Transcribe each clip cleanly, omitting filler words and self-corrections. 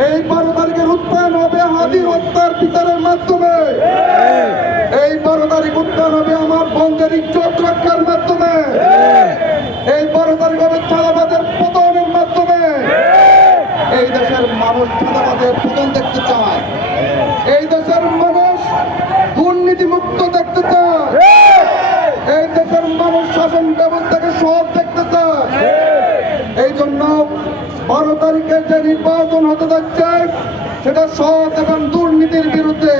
এই 12 তারিখের উত্থান হবে হাদির হত্যার বিচারের মাধ্যমে। এই 12 তারিখ উত্থান হবে আমার বন্ধের ইজ্জত রক্ষার মাধ্যমে। এই 12 তারিখ হবে চাঁদাবাজের পতনের মাধ্যমে। এই দেশের মানুষ চাঁদাবাজের পতন দেখতে চায়। এই দেশের মানুষ দুর্নীতিমুক্ত দেখতে চায়। এই দেশের মানুষ শাসন ব্যবস্থাকে সহজ দেখতে চায়। এই জন্য 12 তারিখে যে নির্বাচন হতে যাচ্ছে সেটা সৎ এবং দুর্নীতির বিরুদ্ধে।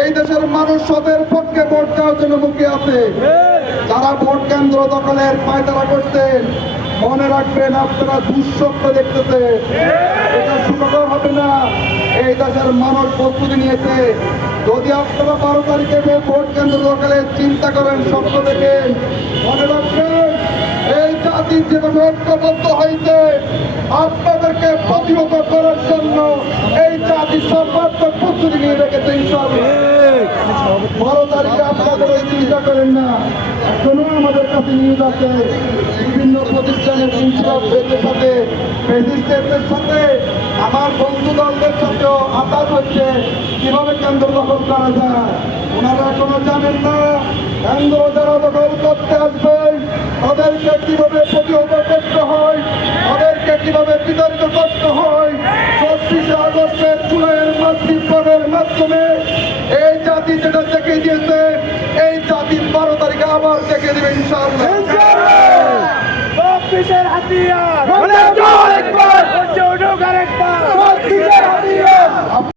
এই দেশের মানুষ সতের পক্ষে ভোট দেওয়ার জন্য মুখে আছে। যারা ভোট কেন্দ্র দখলের পায়তারা করছেন মনে রাখবেন আপনারা দুঃস্বপ্ন দেখতেছে, এটা সুখকর হবে না। এই দেশের মানুষ প্রস্তুতি নিয়েছে। যদি আপনারা 12 তারিখে ভোট কেন্দ্র দখলের চিন্তা করেন, স্বপ্ন দেখেন, মনে রাখবেন এই জাতি যেভাবে ঐক্যবদ্ধ হয়েছে আপনাদেরকে প্রতিহত করার জন্য এই জাতি সর্বাত্মক প্রস্তুতি নিয়ে রেখেছে। ইনশাআল্লাহ 12 তারিখে আপনাদের ওই চিন্তা করেন না। এখনো আমাদের কাছে নিউজ আছে বিভিন্ন প্রতিষ্ঠানের ইনচার্জদের সাথে, ম্যাজিস্ট্রেটদের সাথে, আমার বন্ধু দলদের সাথেও আতাত হচ্ছে কিভাবে কেন্দ্র দখল করা যায়। ওনারা এখনো জানেন না কেন্দ্র যারা দখল করতে আসবেন তাদেরকে কিভাবে প্রতিহত করতে হয়, তাদেরকে কিভাবে বিতাড়িত করতে হয়। 24শে আগস্টের জুলাইয়ের বিপ্লবের মাধ্যমে এই জাতি যেটা দেখে দিয়েছে এই জাতি 12 তারিখে আবার দেখে দেবে ইনশাআল্লাহ। 24-এর হাতিয়ার